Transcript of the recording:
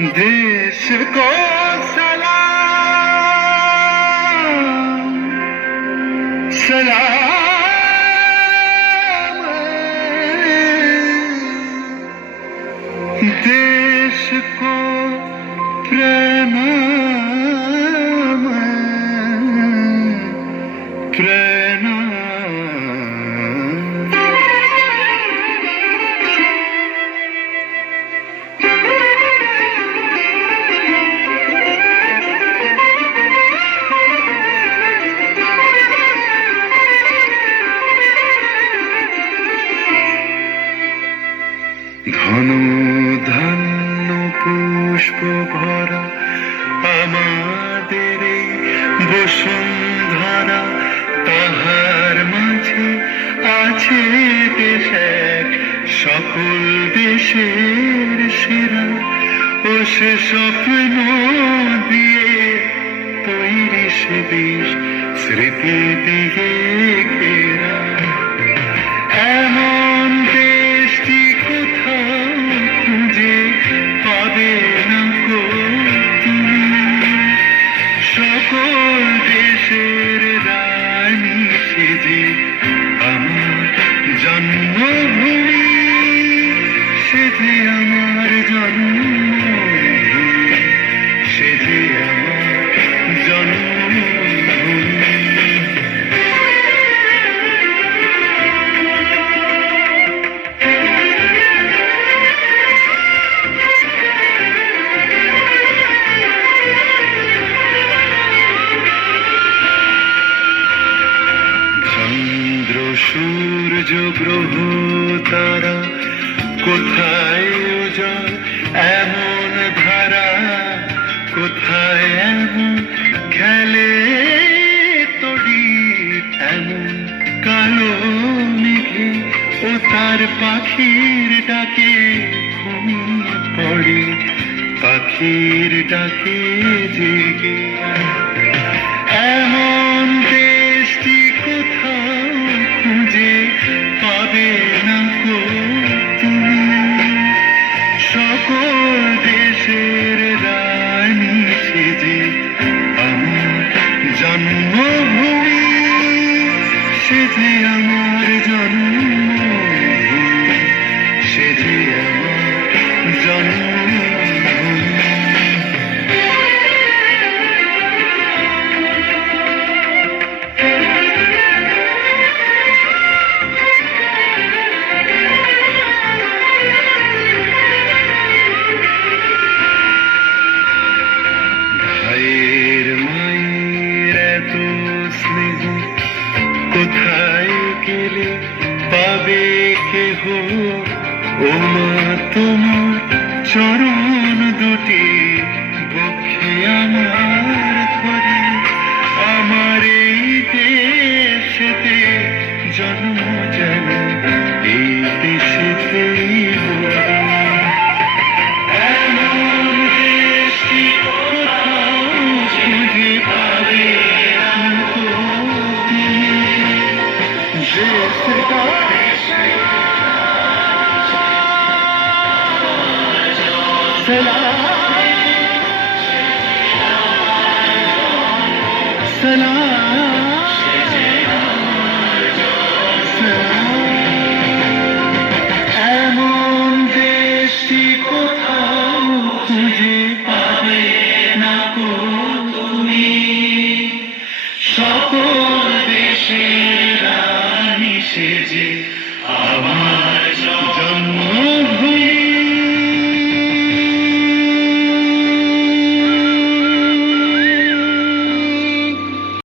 देश को सलाम सलाम, देश को प्रणाम प्रणाम। ধন ধান্য পুষ্প ভরা আমাদের এই বসুন্ধরা, তাহার মাঝে আছে দেশ এক সকল দেশের সেরা। ও সে স্বপ্ন দিয়ে তৈরি সে দেশ স্মৃতি দিয়ে ঘেরা। এমন দেশটি কোথাও খুঁজে পাবে না কো তুমি, সকল দেশের রানী সেজে আমার জন্মভূমি, সেজে আমার জন্মভূমি, সেজে আমার জন্মভূমি। সূর্য গ্রহ তারা কোথায় উজাড় এমন ধারা, কোথায় এমন খেলে তড়ি, এমন কালো মেঘে ও তার পাখির ডাকে ঘুমিয়ে পড়ে, পাখির ডাকে জেগে। এমন দেশটি কোথাও খুঁজে পাবে না কো তুমি, সকল দেশের রানী সেজে আমার জন্মভূমি, সেজে আমার জন্মভূমি, সেজে আমার জন্মভূমি। কোথায় গেলে পাবে কেহ ও মা তোমার চরণ দুটি বক্ষে আমার ধরে, আমার এই দেশেতে জন্ম যেন এই দেশেতেই এমন দেশটি কোথাও খুঁজে পাবে सलाम।